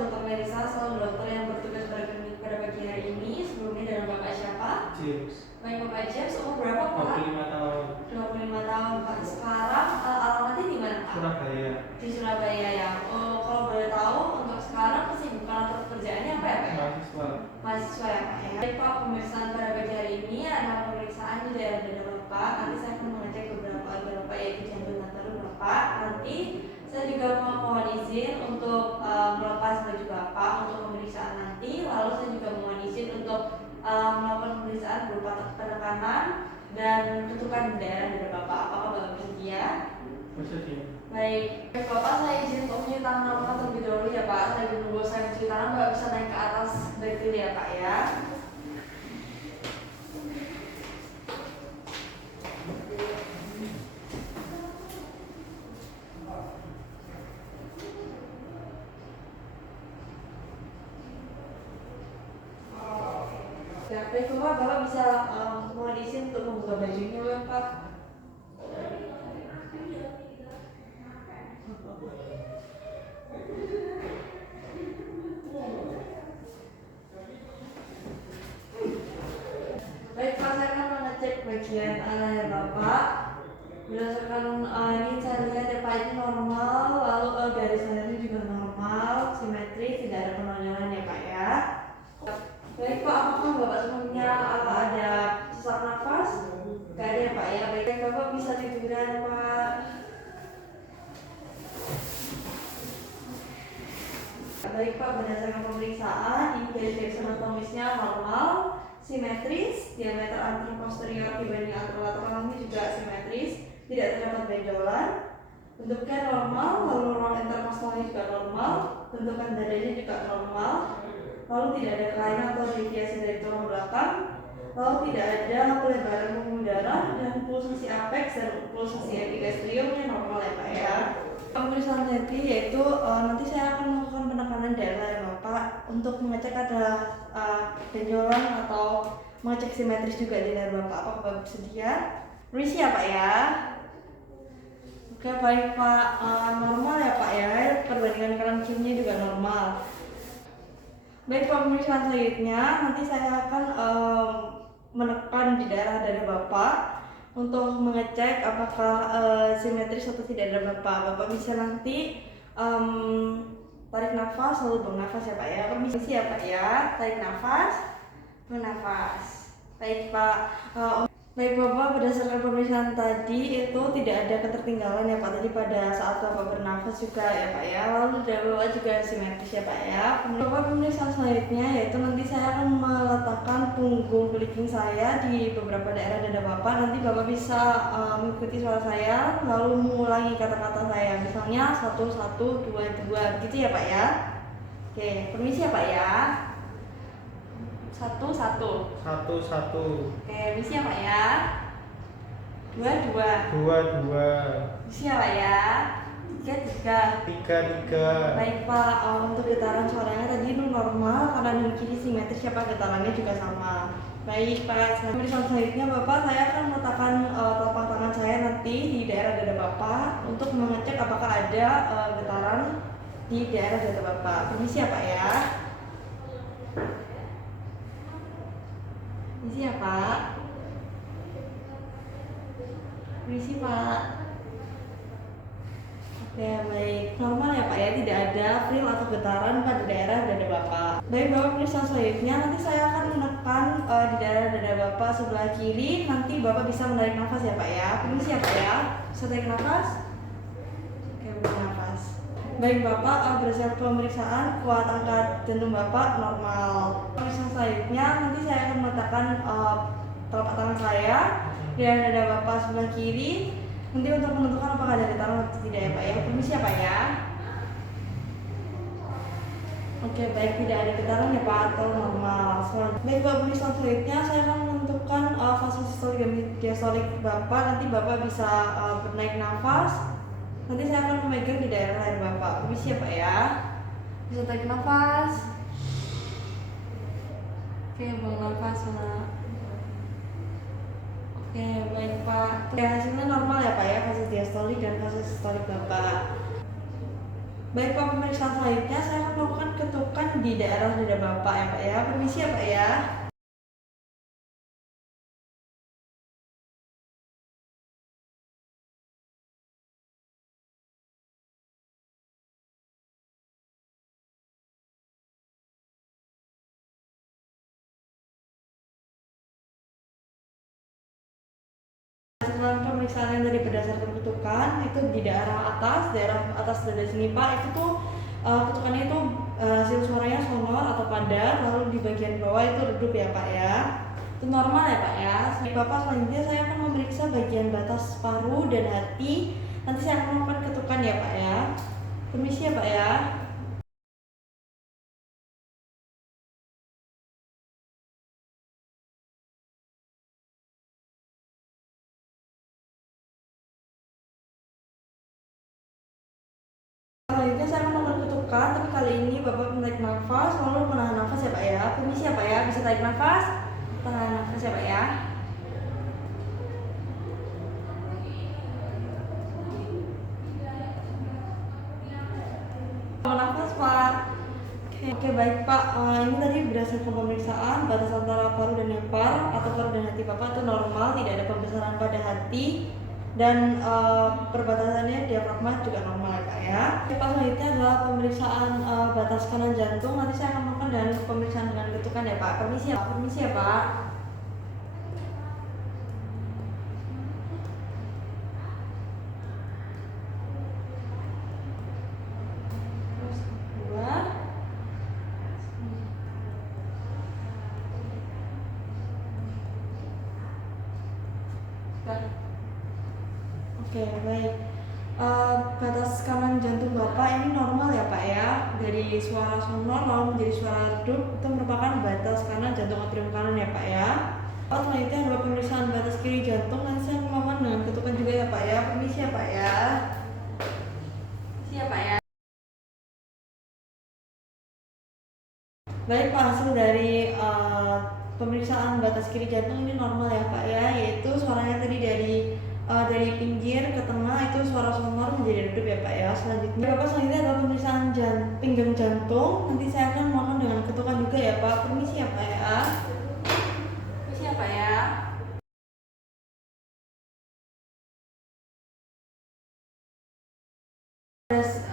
Dr. Melisa, selalu dokter yang bertugas pada klinik pada pagi hari ini. Sebelumnya dengan Bapak siapa? James. Baik, Bapak James, umur berapa Pak? 25 tahun. 25 tahun Pak. Sekarang alamatnya di mana Pak? Surabaya. Di Surabaya ya. Kalau boleh tahu untuk sekarang kesibukan atau pekerjaannya apa ya Pak? Mahasiswa. Mahasiswa ya Pak ya. Baik Pak, pemeriksaan pada pagi hari ini adalah pemeriksaan di daerah dada Bapak. Nanti saya akan mengecek beberapa organ Bapak yaitu jantung dan paru Bapak. Nanti saya juga mohon izin untuk melepas baju Bapak untuk pemeriksaan nanti. Lalu saya juga mohon izin untuk melakukan pemeriksaan berupa penekanan dan tutupan di daerah dada Bapak. Apakah Bapak bersedia? Bersedia. Baik, Bapak saya izin untuk mencuci tangan Bapak terlebih dahulu ya Pak. Saya menunggu saya mencuci tangan, Bapak bisa naik ke atas bed dulu ya Pak ya. Ya, baik Bapak bisa mohon izin untuk membuka bajunya ya Pak. Baik Pak, saya akan mengecek bagian leher Bapak. Berdasarkan ini saya lihat ya Pak, ini normal, lalu garis lehernya juga normal, simetris, tidak ada penonjolan ya Pak ya. Baik Pak, apakah Bapak sebelumnya ada sesak nafas? Gak ada ya Pak ya. Baik Bapak bisa tiduran Pak. Baik Pak, berdasarkan pemeriksaan ini garis anatomisnya normal, simetris, diameter anteroposterior dibanding anterolateral ini juga simetris, tidak terdapat benjolan, bentuknya normal, lalu ruang interkostalnya juga normal, bentukan dadanya juga normal, lalu tidak ada kelainan atau deviasi dari tulang belakang, lalu tidak ada pelebaran pembuluh darah, dan pulsasi apex dan pulsasi epigastriumnya normal ya Pak ya. Pemeriksaan selanjutnya yaitu nanti saya akan melakukan penekanan daerah leher Bapak untuk mengecek ada benjolan atau mengecek simetris juga di leher Bapak. Apakah Bapak bersedia? Permisi ya Pak ya. Oke baik Pak, normal ya Pak ya, perbandingan kanan kirinya juga normal. Baik Pak, pemeriksaan selanjutnya nanti saya akan menekan di daerah dada Bapak untuk mengecek apakah simetris atau tidak ada Bapak bisa nanti tarik nafas lalu buang nafas ya Pak ya. Permisi ya Pak ya, tarik nafas, buang nafas. Baik Pak, baik Bapak, berdasarkan pemeriksaan tadi itu tidak ada ketertinggalan ya Pak tadi pada saat Bapak bernafas juga ya Pak ya. Lalu dada Bapak juga simetris ya Pak ya. Bapak, pemeriksaan selanjutnya yaitu nanti saya akan meletakkan punggung kelingking saya di beberapa daerah dada Bapak. Nanti Bapak bisa mengikuti suara saya lalu mengulangi kata-kata saya. Misalnya 1, 1, 2, 2 gitu ya Pak ya. Oke, permisi ya Pak ya. 1, 1. 1, 1. Oke, misi ya Pak ya. 2, 2. 2, 2. Misi ya Pak ya. 3, 3. 3, 3. Baik Pak, untuk getaran suaranya tadi normal, kanan dan kiri simetris ya Pak, getarannya juga sama. Baik Pak, selanjutnya Bapak saya akan meletakkan telapak tangan saya nanti di daerah dada Bapak untuk mengecek apakah ada getaran di daerah dada Bapak. Permisi ya Pak ya. Permisi ya Pak. Permisi Pak. Oke baik, normal ya Pak ya, tidak ada frill atau getaran pada daerah dada Bapak. Baik Bapak, pemeriksaan selanjutnya nanti saya akan menekan di daerah dada Bapak sebelah kiri. Nanti Bapak bisa menarik nafas ya Pak ya. Permisi ya Pak ya, bisa tarik nafas. Oke, buang nafas. Baik Bapak, berdasarkan pemeriksaan kuat angkat jantung Bapak normal. Pemeriksaan selanjutnya nanti saya akan meletakkan telapak tangan saya di daerah dada Bapak sebelah kiri. Nanti untuk menentukan apakah ada getaran atau tidak ya Pak ya. Permisi ya Pak ya. Oke baik, tidak ada getaran ya Pak atau normal. Baik Bapak, pemeriksaan selanjutnya saya akan menentukan fase sistolik dan diastolik Bapak. Nanti Bapak bisa bernaik nafas. Nanti saya akan memegang di daerah leher Bapak. Permisi ya Pak ya. Bisa tarik nafas. Oke, buang nafas sana. Oke baik Pak. Oke, hasilnya normal ya Pak ya, fase diastolik dan fase sistolik Bapak. Baik Pak, pemeriksaan selanjutnya saya akan melakukan daerah dada Bapak ya Pak ya. Permisi ya Pak ya. Hasil pemeriksaan yang dari berdasarkan ketukan itu di daerah atas dada sini Pak, itu tuh ketukannya itu hasil suaranya sonor atau padat, lalu di bagian bawah itu redup ya Pak ya. Itu normal ya Pak ya. Bapak selanjutnya saya akan memeriksa bagian batas paru dan hati. Nanti saya akan melakukan ketukan ya Pak ya. Permisi ya Pak ya. Selanjutnya saya akan melakukan ketukan, tapi kali ini Bapak menarik nafas, lalu menahan nafas ya Pak ya. Permisi ya Pak ya, bisa tarik nafas, tahan nafas ya Pak ya. Nafas Pak. Oke baik Pak, ini tadi berdasarkan pemeriksaan batas antara paru dan nepar atau paru dan hati Bapak itu normal, tidak ada pembesaran pada hati, dan perbatasannya diafragma juga normal ya Pak ya. Pak, selanjutnya adalah pemeriksaan batas kanan jantung. Nanti saya akan melakukan dengan pemeriksaan dengan ketukan ya Pak. Permisi ya Pak. Permisi ya Pak. Terus dua. Oke baik. Batas kanan jantung Bapak ini normal ya Pak ya. Dari suara sonor lalu menjadi suara redup itu merupakan batas kanan jantung atrium kanan ya Pak ya. Selanjutnya adalah pemeriksaan batas kiri jantung. Nanti saya melakukan dengan ketukan juga ya Pak ya. Permisi ya Pak ya. Permisi ya Pak ya. Baik Pak, hasil dari pemeriksaan batas kiri jantung ini normal ya Pak ya, yaitu suaranya tadi dari pinggir ke tengah itu suara sonor menjadi redup ya Pak ya. Selanjutnya adalah pemeriksaan pinggang jantung. Nanti saya akan melakukan dengan ketukan juga ya Pak. Permisi ya Pak ya. Permisi ya Pak ya.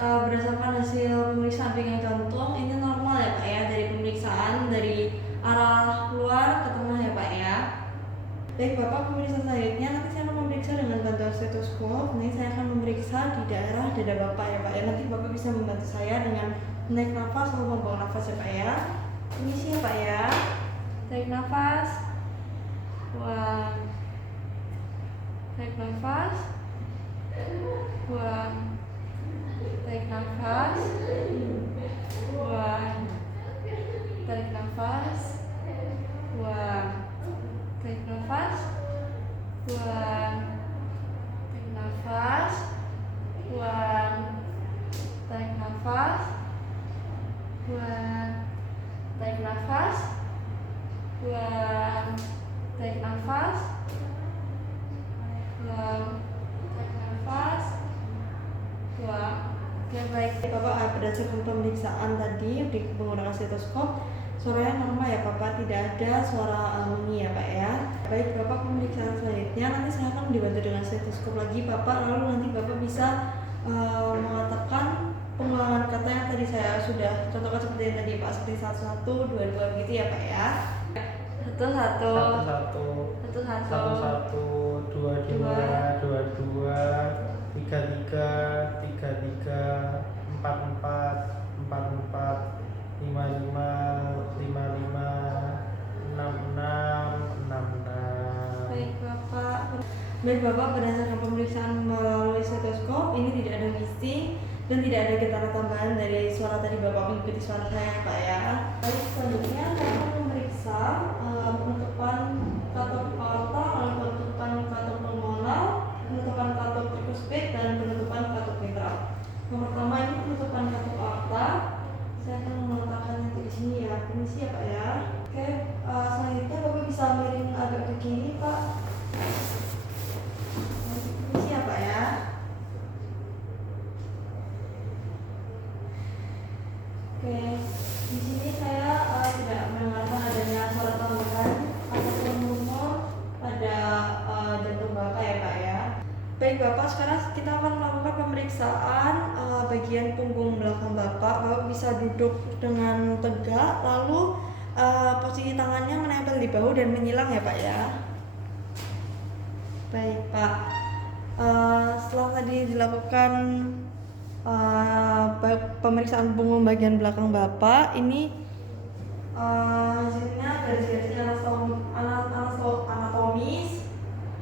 Berdasarkan hasil pemeriksaan pinggang jantung ini normal ya Pak ya, dari pemeriksaan dari arah luar ke tengah ya Pak ya. Baik Bapak, pemirsa selanjutnya nanti saya akan memeriksa dengan bantuan stetoskop. Ini saya akan memeriksa di daerah dada Bapak ya Pak ya. Nanti Bapak bisa membantu saya dengan menarik nafas atau membuang nafas ya Pak ya. Permisi ya Pak ya. Tarik nafas, buang. Tarik nafas, buang. Tarik nafas, buang. Tarik nafas, buang. Tarik nafas, buang. Tarik nafas, buang. Tarik nafas, buang. Tarik nafas, buang. Tarik nafas, buang. Tarik nafas, buang. Oke baik Bapak, berdasarkan pemeriksaan tadi menggunakan stetoskop, suaranya normal ya Bapak, tidak ada suara bunyi ya Pak ya. Baik Bapak, pemeriksaan selanjutnya nanti saya akan dibantu dengan stetoskop lagi Bapak, lalu nanti Bapak bisa mengatakan pengulangan kata yang tadi saya sudah contohkan seperti yang tadi Pak, seperti 11, 22 begitu ya Pak ya. 11, 11, 22, 23, 33, 44, 44, 55, 55, 66, 66. Baik Bapak, berdasarkan pemeriksaan melalui stetoskop ini tidak ada missing dan tidak ada getaran tambahan dari suara tadi Bapak mengikuti suara saya Pak ya. Baik, selanjutnya saya akan memeriksa penutupan katup aorta, lalu penutupan katup pulmonal, penutupan katup trikuspid, dan penutupan katup mitral. Yang pertama ini penutupan katup aorta. Saya akan meletakkannya di sini ya. Permisi ya Pak ya. Oke, selanjutnya Bapak bisa miring agak ke kiri Pak. Permisi ya Pak ya. Oke, di sini saya punggung belakang Bapak bisa duduk dengan tegak, lalu posisi tangannya menempel di bahu dan menyilang ya Pak ya. Baik Pak, setelah tadi dilakukan pemeriksaan punggung bagian belakang Bapak, ini hasilnya garis-garisnya anatomis,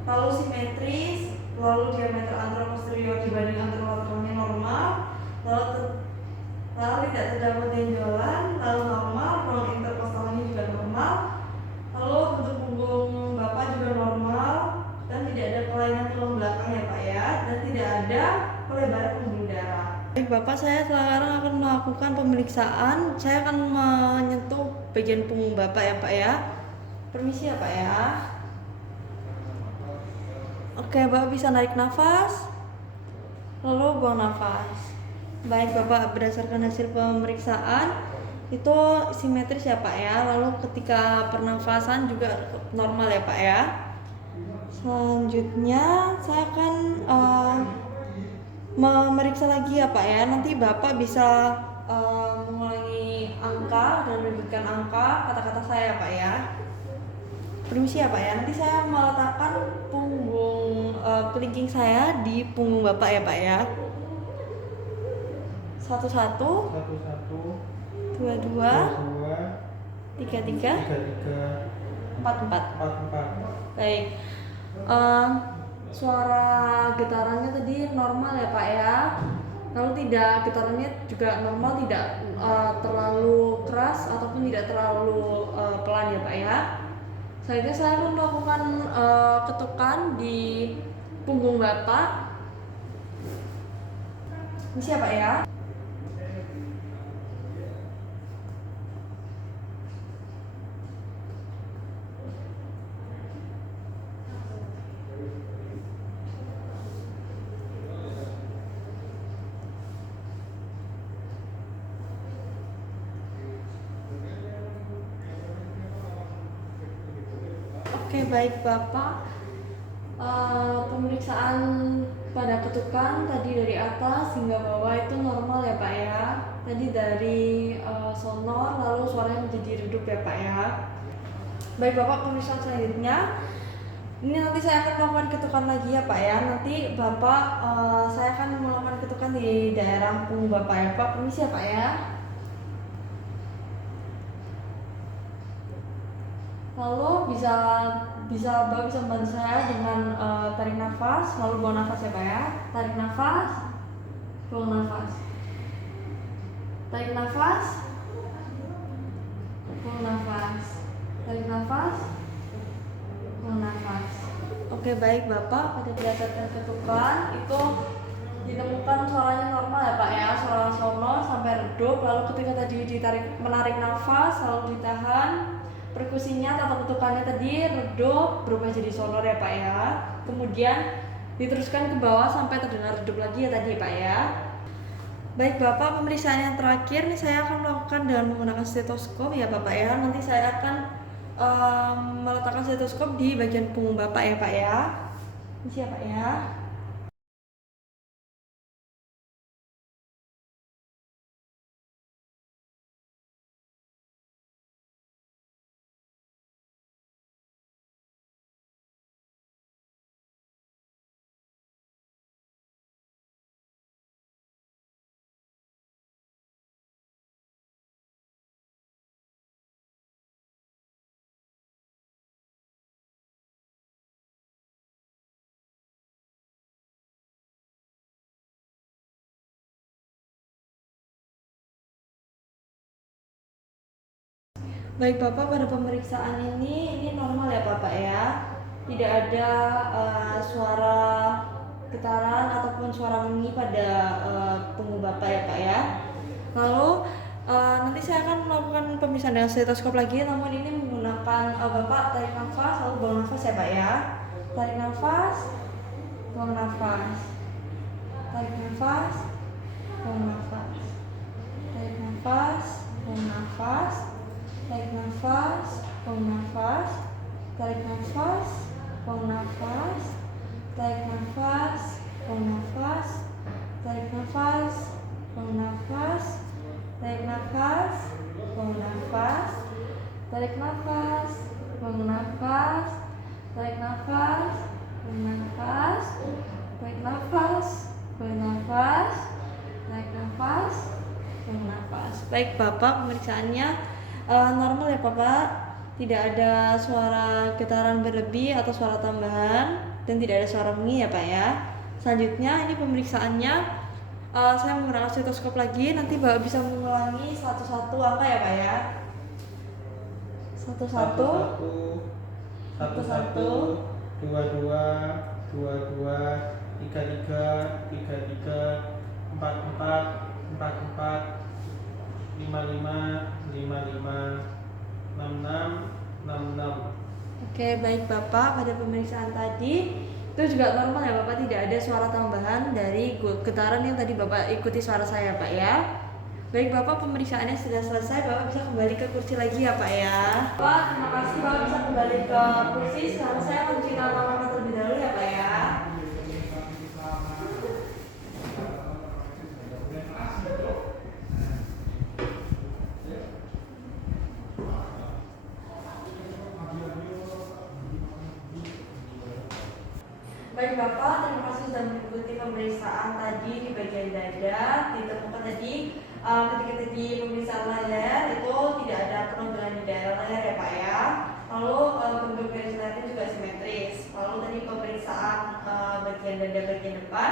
lalu simetris, lalu diameter anteroposterior dibanding anterolateralnya normal, lalu tidak terdapat benjolan, lalu normal, ruang interkostalnya juga normal, lalu bentuk punggung Bapak juga normal, dan tidak ada kelainan tulang belakang ya Pak ya, dan tidak ada pelebaran pembuluh darah. Baik Bapak, saya sekarang akan melakukan pemeriksaan. Saya akan menyentuh bagian punggung Bapak ya Pak ya. Permisi ya Pak ya. Oke, Bapak bisa narik nafas, lalu buang nafas. Baik Bapak, berdasarkan hasil pemeriksaan itu simetris ya Pak ya. Lalu ketika pernafasan juga normal ya Pak ya. Selanjutnya saya akan memeriksa lagi ya Pak ya. Nanti Bapak bisa mengulangi angka dan menyebutkan angka kata-kata saya Pak ya. Permisi ya Pak ya. Nanti saya meletakkan punggung kelingking saya di punggung Bapak ya Pak ya. 11 11 22 22 33 44. 44. Baik. Suara getarannya tadi normal ya Pak ya. Lalu tidak, getarannya juga normal, tidak terlalu keras ataupun tidak terlalu pelan ya Pak ya. Selanjutnya saya akan melakukan ketukan di punggung Bapak. Ini siapa ya? Oke, baik Bapak. Pemeriksaan pada ketukan tadi dari atas hingga bawah itu normal ya Pak ya. Tadi dari sonor lalu suaranya menjadi redup ya Pak ya. Baik Bapak, pemeriksaan selanjutnya ini nanti saya akan melakukan ketukan lagi ya Pak ya. Nanti Bapak saya akan melakukan ketukan di daerah punggung Bapak ya Pak. Permisi ya Pak ya. Lalu Bapak bisa membantu saya dengan tarik nafas, lalu buang nafas ya Pak ya. Tarik nafas, buang nafas. Tarik nafas, buang nafas. Tarik nafas, buang nafas. Oke, baik Bapak, pada berdasarkan ketukan itu ditemukan suaranya normal ya Pak ya, suara sonor sampai redup. Lalu ketika tadi menarik nafas lalu ditahan, perkusinya atau ketukannya tadi redup berubah jadi sonor ya Pak ya. Kemudian diteruskan ke bawah sampai terdengar redup lagi ya tadi Pak ya. Baik Bapak, pemeriksaan yang terakhir nih saya akan melakukan dengan menggunakan stetoskop ya Bapak ya. Nanti saya akan meletakkan stetoskop di bagian punggung Bapak ya Pak ya. Ini siapa ya? Baik Bapak, pada pemeriksaan ini normal ya Bapak ya. Tidak ada suara getaran ataupun suara bunyi pada punggung Bapak ya Pak ya. Lalu nanti saya akan melakukan pemeriksaan dengan stetoskop lagi, namun ini menggunakan Bapak tarik nafas lalu buang nafas ya Pak ya. Tarik nafas, buang nafas. Tarik nafas, buang nafas. Tarik nafas, buang nafas. Tarik nafas, buang nafas. Tarik nafas, buang nafas. Tarik nafas, buang nafas. Tarik nafas, buang nafas, tarik nafas, buang nafas, tarik nafas, buang nafas, tarik nafas, buang nafas, tarik nafas, buang nafas, tarik nafas, buang nafas. Baik Bapak, pemeriksaannya normal ya Bapak, tidak ada suara getaran berlebih atau suara tambahan dan tidak ada suara bunyi ya Pak ya. Selanjutnya ini pemeriksaannya saya menggunakan stetoskop lagi, nanti Bapak bisa mengulangi satu-satu angka ya Pak ya. Satu-satu, satu, dua, tiga, empat, lima, enam. Oke, baik Bapak, pada pemeriksaan tadi itu juga normal ya Bapak, tidak ada suara tambahan dari getaran yang tadi Bapak ikuti suara saya Pak ya. Baik Bapak, pemeriksaannya sudah selesai, Bapak bisa kembali ke kursi lagi ya Pak ya. Bapak, terima kasih Bapak bisa kembali ke kursi. Sekarang saya akan cuci tangan terlebih dahulu ya Pak ya. Baik Bapak, terima kasih sudah mengikuti pemeriksaan tadi di bagian dada. Ditemukan tadi ketika tadi pemeriksaan leher itu tidak ada penonjolan di daerah leher ya Pak ya. Lalu bentuk garis lehernya juga simetris. Lalu tadi pemeriksaan bagian dada bagian depan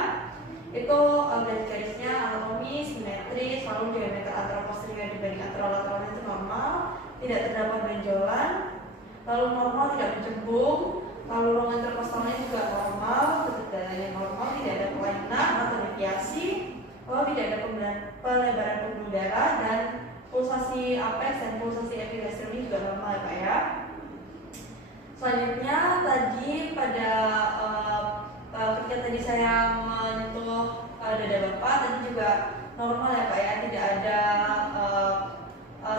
itu garis-garisnya anatomis, simetris. Lalu diameter antara posterior dibanding anterolateral itu normal, tidak terdapat benjolan. Lalu normal, tidak mencembung. Lalu ruang interkostalnya juga normal, bentuk dadanya normal, tidak ada kelainan atau deviasi. Lalu tidak ada pelebaran pembuluh darah dan pulsasi apex dan pulsasi epilastrum ini juga normal ya Pak ya. Selanjutnya tadi pada ketika tadi saya menyentuh dada Bapak tadi juga normal ya Pak ya, tidak ada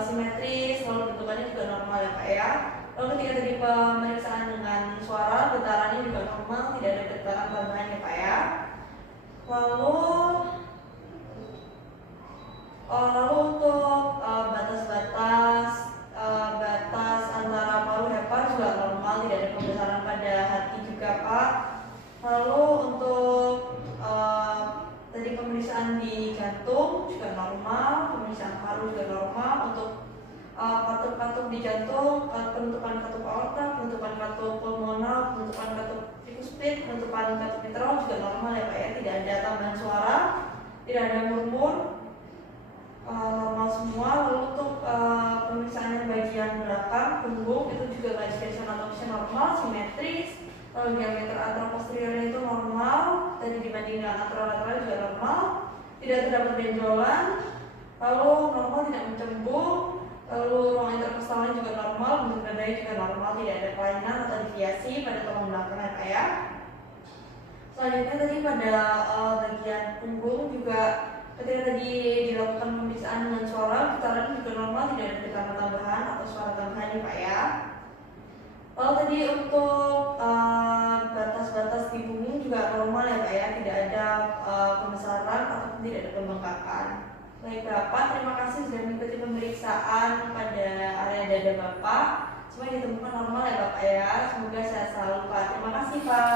simetris, lalu bentukannya juga normal ya Pak ya. Lalu ketika tadi pemeriksaan dengan suara, getarannya juga normal, tidak ada getaran tambahan ya Pak ya. Lalu untuk batas antara paru hepar juga normal, tidak ada pembesaran pada hati juga Pak. Lalu untuk tadi pemeriksaan di jantung juga normal, pemeriksaan paru juga normal. Untuk katup-katup di jantung, penutupan katup aorta, penutupan katup pulmonal, penutupan katup tricuspid, penutupan katup mitral juga normal ya Pak ya, tidak ada tambahan suara, tidak ada murmur, normal semua. Lalu untuk pemeriksaan yang bagian belakang punggung itu juga garis anatomisnya normal, simetris. Lalu diameter antara posteriornya itu normal, tadi dibanding dengan anterolateral juga normal, tidak terdapat benjolan. Lalu normal, tidak mencembung. Lalu ruang interkostalnya juga normal, bentuk dadanya juga normal, tidak ada kelainan atau deviasi pada tulang belakang ya Pak ya. Selanjutnya tadi pada bagian punggung juga ketika tadi dilakukan pemeriksaan dengan suara, getaran juga normal, tidak ada getaran tambahan atau suara tambahan ya Pak ya. Lalu tadi untuk batas-batas di punggung juga normal ya Pak ya, tidak ada pembesaran ataupun tidak ada pembengkakan. Baik Bapak, terima kasih sudah mengikuti pemeriksaan pada area dada Bapak. Semua ditemukan normal ya Bapak ya. Semoga sehat selalu Pak. Terima kasih Pak.